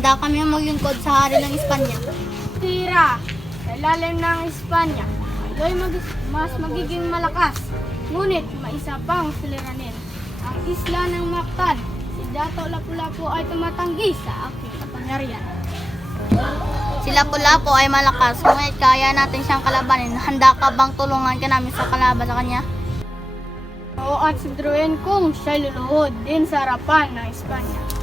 handa kami maglingkod sa hari ng Espanya. Tira, sa ilalim ng Espanya, kayo'y mas magiging malakas. Ngunit may isa pang suliranin. Ang isla ng Mactan, si Dato Lapu-Lapu ay tumatanggi sa aking kapangyarihan. Si Lapu-Lapu ay malakas, ngunit kaya natin siyang kalabanin. Handa ka bang tulungan ka namin sa kalaban sa kanya? Oo, at siguraduhin kong siya'y luluhod din sa harapan ng Espanya.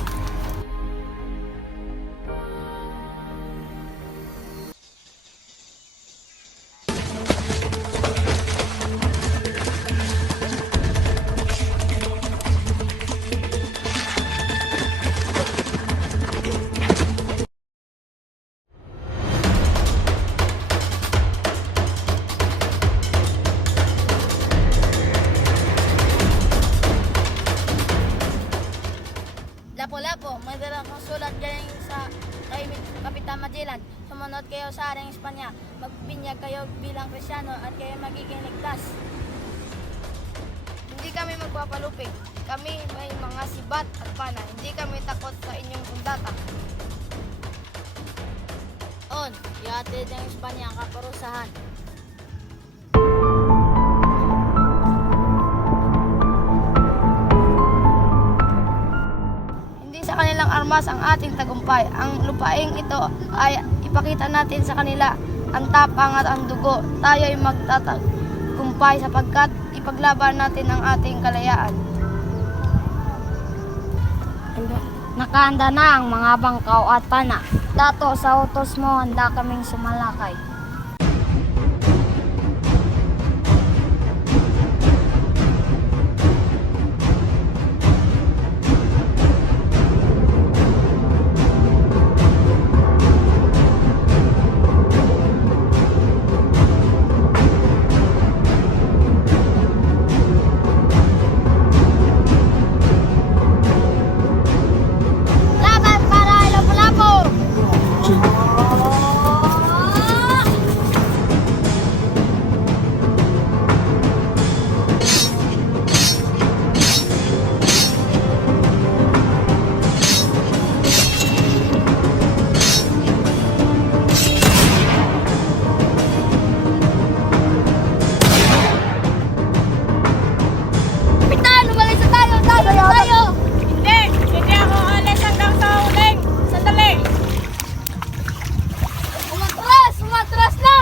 Lapu-Lapu, may dala kong sulat galing sa kay Kapitan Magellan. Sumunod kayo sa haring Espanya. Magbinyag kayo bilang Kristyano at kayo magiging ligtas. Hindi kami magpapalupig. Kami may mga sibat at pana. Hindi kami takot sa inyong sundata. On, ihatid ng Espanya ang kaparusahan. Hindi sa kanilang armas ang ating tagumpay. Ang lupaing ito ay ipakita natin sa kanila ang tapang at ang dugo. Tayo ay magtatagumpay sapagkat ipaglaban natin ang ating kalayaan. Nakahanda na ang mga bangkaw at pana. Dato, sa utos mo, handa kaming sumalakay. Laban para Lapu-Lapu! Kapitan, umalis na tayo! Tayo! Hindi ako alis hanggang sa huling. Sandali! Umatras na!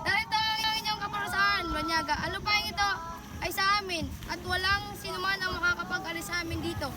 Narito ang inyong kaparusahan, Banyaga. Ang lupain ito ay sa amin at walang sinuman ang makakapag-alis sa amin dito.